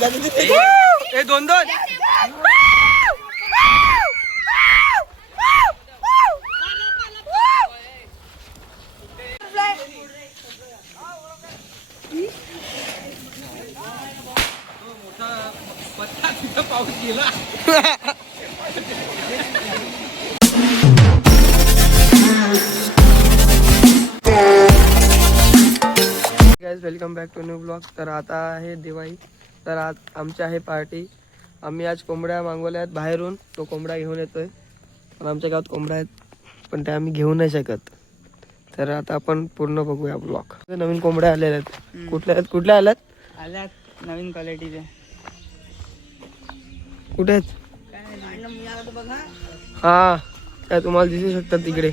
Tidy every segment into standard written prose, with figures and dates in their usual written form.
हे दोन दोन पाऊस गेला. Guys welcome back to new blog. तर आता आहे दिवाळी. तर आज आमची आहे पार्टी. आम्ही आज कोंबड्या मागवल्या आहेत बाहेरून. तो कोंबडा घेऊन येतोय. पण आमच्या गावात कोंबड्या आहेत पण ते आम्ही घेऊ नाही शकत. तर आता आपण पूर्ण बघूया ब्लॉग. नवीन कोंबड्या आलेल्या आहेत. कुठल्या आल्यात नवीन क्वालिटीचे. कुठे आहेत? हा काय तुम्हाला दिसू शकतात तिकडे.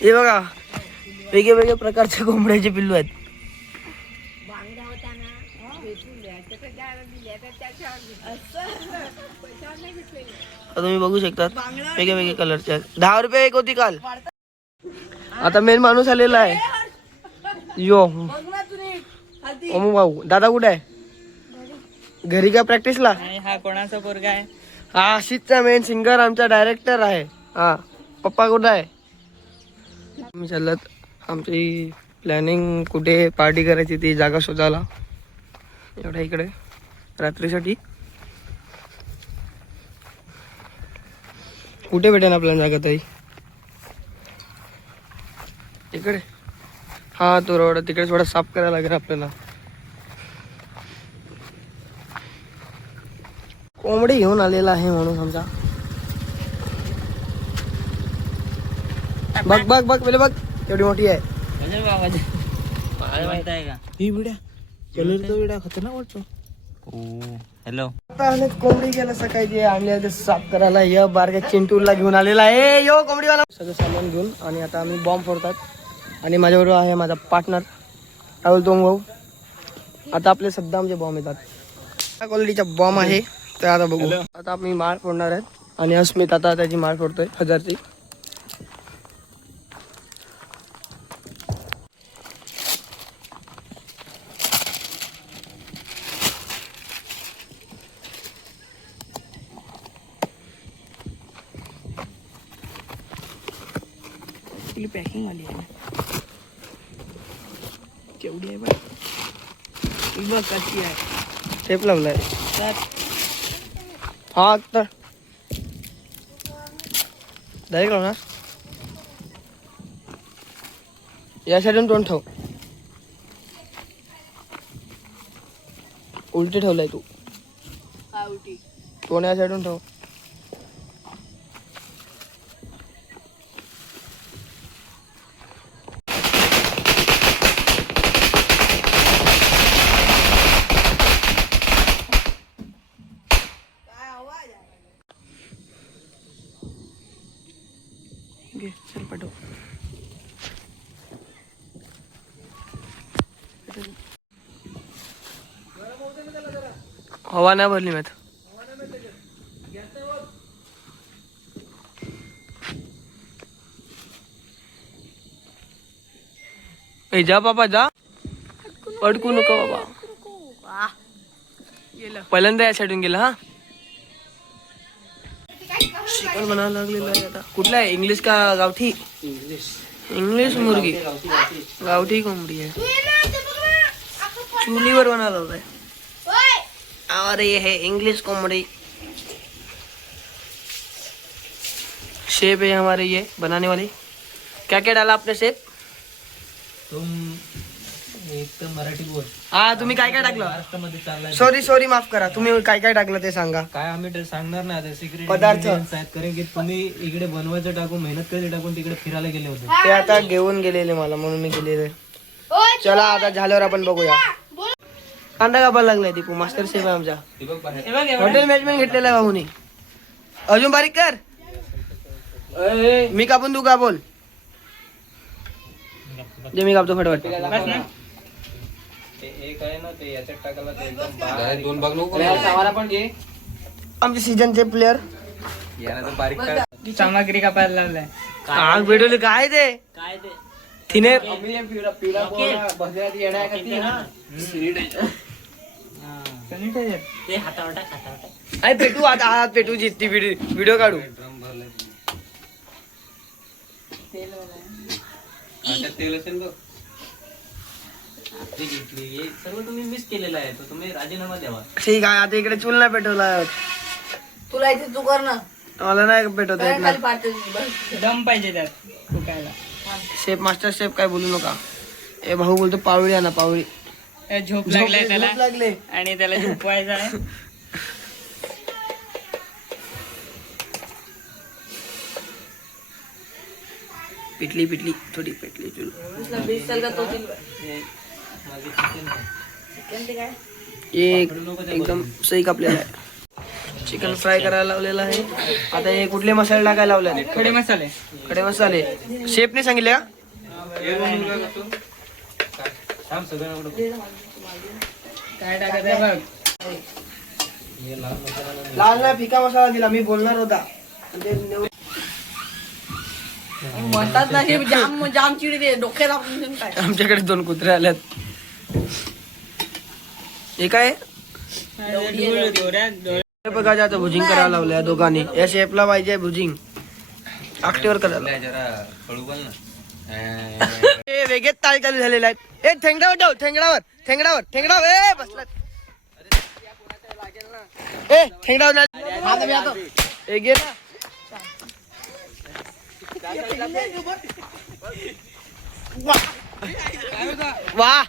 हे बघा वेगवेगळ्या प्रकारचे कोंबड्याचे पिल्लू आहेत. तुम्ही बघू शकतात वेगवेगळे कलरचे आहेत. 10 रुपये एक होती काल. आता मेन माणूस आलेला आहे. यो ओमू भाऊ. दादा कुठे आहे? घरी का प्रॅक्टिसला? हा कोणाचा पोरगा आहे? हा आशिषचा मेन सिंगर आमचा डायरेक्टर आहे. हा पप्पा कुठे आहे? आम्ही चालत आमची प्लॅनिंग कुठे पार्टी करायची ती जागा शोधायला. एवढ्या इकडे रात्रीसाठी कुठे भेटेन आपल्याला जागा ताई? इकडे. हा तो रोड तिकडे थोडा साफ करायला लागेल आपल्याला. कोंबडी घेऊन आलेला आहे म्हणून आमचा. बघ बघ बघ पहिले बघ एवढी मोठी आहे. माहित आहे का ही विड्या कलर तो विड्या खतरनाक वाटतो. हॅलो. आता कोंबडी गेला सकाळी जे आणले ते साफ करायला या बारक्या चिंटूला घेऊन आलेला आहे. यो कोंबडीवाला सगळं सामान घेऊन. आणि आता आम्ही बॉम्ब फोडतात. आणि माझ्याबरोबर आहे माझा पार्टनर राहुल भाऊ. आता आपले सध्या आमचे बॉम्ब येतात. त्या क्वालिटीचा बॉम्ब आहे. तर आता बघू. आता आम्ही माळ फोडणार आहेत. आणि अस्मित आता त्याची माळ फोडतोय 1000ची. पॅकिंग आली आहे केवढी आहे बघ कशी आहे. टेप लावलाय. हा तर डायरेक्ट लावणार. या साईडून तोंड ठेव. उलटी ठेवलाय तू. तोंड या साईडून ठेव. चल पाठव. हवा नाही भरली मी. ए जा बाबा जा. अडकू नको बाबा. पहिल्यांदा या साईडून गेला. हा चिकन बनायला लागलेलं आहे आता. कुठला आहे? इंग्लिश का गावठी? इंग्लिश मुर्गी. गावठी कोंबडी आहे. चुलीवर बनायला लावलाय. और ये है इंग्लिश कोंबड़ी. शेफ है हमारे ये बनाने वाले. क्या क्या डाला आपने शेफ? तुम एक तर मराठी बोल. हा तुम्ही काय काय टाकलं? महाराष्ट्रामध्ये चाललाय. सॉरी माफ करा. तुम्ही काय काय टाकलं ते सांगा. काय आम्ही सांगणार ना आता. सिक्रेट पदार्थ आहेत. कारण की तुम्ही इकडे बनवायचं टाकून मेहनत करायला टाकून तिकडे फिरायला गेले होते. ते आता घेऊन गेलेले मला म्हणून मी गेलेले. चला आता झाल्यावर आपण बघूया. कांदा कापायला लागलाय दीपू. मास्टर शेफ आहे आमचा. हॉटेल मॅनेजमेंट घेतलेला आहे भाऊनी. अजून बारीक कर. मी कापून तू का बोल. जे मी कापतो फटाफट. एक आहे ना ते याच्यात टाकायला ते एकदम दोन भाग नको. सामाना पण घे. आमचे सीजनचे प्लेअर याला तर बारीक सामग्री कापायला लागलाय. आग भेटवली काय ते. काय ते थिनेर अरे पेटू आता हात पेटू जितती व्हिडिओ काढू सर्व तुम्ही मिस केलेलं आहे तुम्ही राजीनामा द्यावा. ठीक आहे आता इकडे चूल नाही पेटवला तुला इथे तू कर ना मला नाही पेटवता येत ना. खाली पाडते तुझी दम पाहिजे त्यात फुकायला. शेफ मास्टर शेफ काय बोलू नका. ए भाऊ बोलतो पावळी आणा पावळी. झोप लागलाय त्याला झोप लागले आणि त्याला झोपवायचं आहे. पिटली पिटली थोडी पेटली चूल. बेसल का तो दिल माझे चिकन आहे. चिकन ते काय एक एकदम सही कापलेला आहे. चिकन फ्राय करायला लावलेला आहे. आता हे कुठले मसाले टाकायला लावले खडे मसाले. खडे मसाले शेफने सांगितले का थांब सगळं काय टाकत आहे बघ. लाल ना फिका मसाला दिला मी बोलणार होता ते नेऊन- म्हणतात ना हे जाम जाम चिडी दे डोक्यात आपण काय आमच्याकडे 2 कुत्रे आल्यात. हे काय हे बघा आता भुजिंग करायला लावल्या दोघांनी. या शेफला पाहिजे भुजिंग आकटीवर करायला. जरा हळू बोल ना. हे वेगळेच ताळ चालू झालेले आहेत. ए ठेंगडावर ठेव ठेंगडावर ठेंगडावर ठेंगडावर ए बसला ए ठेंगडावर नाही. ए घे ना वाह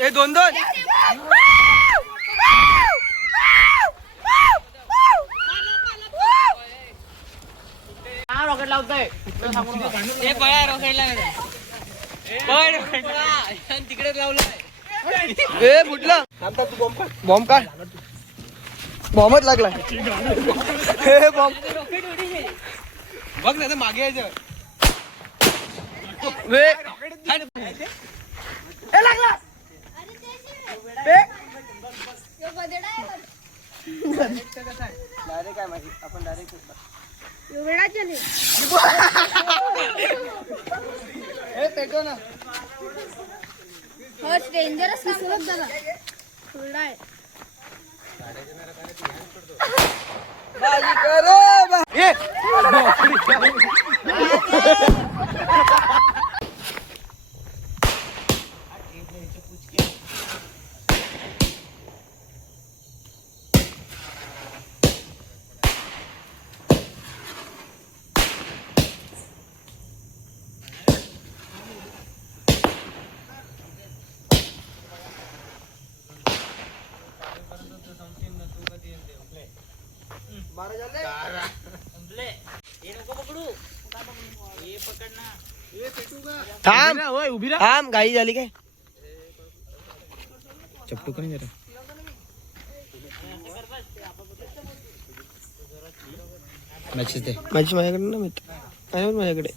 ए 2-2 रॉकेट लावतोय हे पळा रॉकेटला तिकडे लावलं. ए फुटला बॉम्ब काढ बॉम्बच लागला. हे बॉम्ब बघ ना मागे यायचं. वे ए लागला बे डायरेक्ट काय माहिती आपण डायरेक्ट हे पेटो ना डेंजरस काम झाला थोडा आहे बाजी करो ये थांब थांब गाई झाली काय चपटू का नाही जरा. मॅचेस दे माझी माझ्याकडे ना मित्र आहे माझ्याकडे.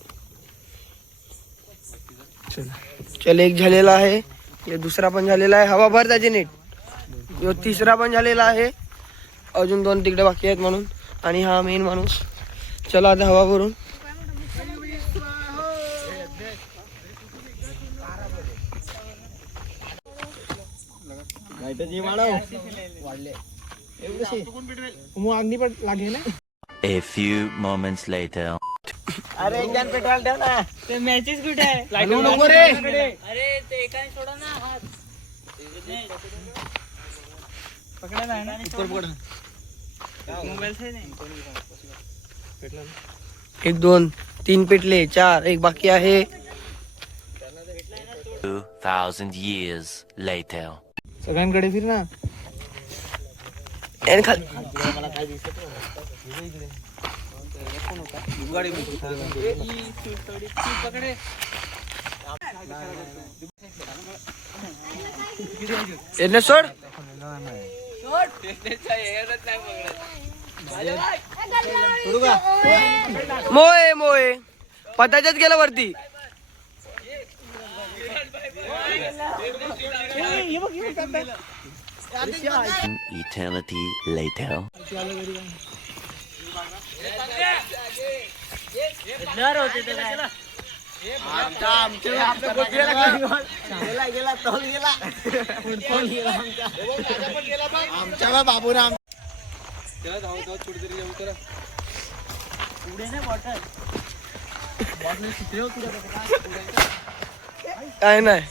चल एक झालेला आहे. हे दुसरा पण झालेला आहे. हवा भर त्याची नीट. यो तिसरा पण झालेला आहे. अजून 2 तिकडे बाकी आहेत म्हणून. आणि हा मेन माणूस. चला आता हवा भरून A few moments later. अरे इंजन पेट्रोल ठेव ना. ते मॅचेस कुठे आहे. नको रे. अरे ते एकाने सोडा ना हात. पकडा ना मोबाईल से नाही. 1 2 3 पेटले 4 एक बाकी आहे. 2,000 years later. सगळ्यांकडे फिर ना. आणि खाली येणे सोड. मोये मोये पताच्याच गेला वरती. Eternity later. डर होते ते काय. आमच्या बाबूराम पुढे नाही बॉटल. काय नाही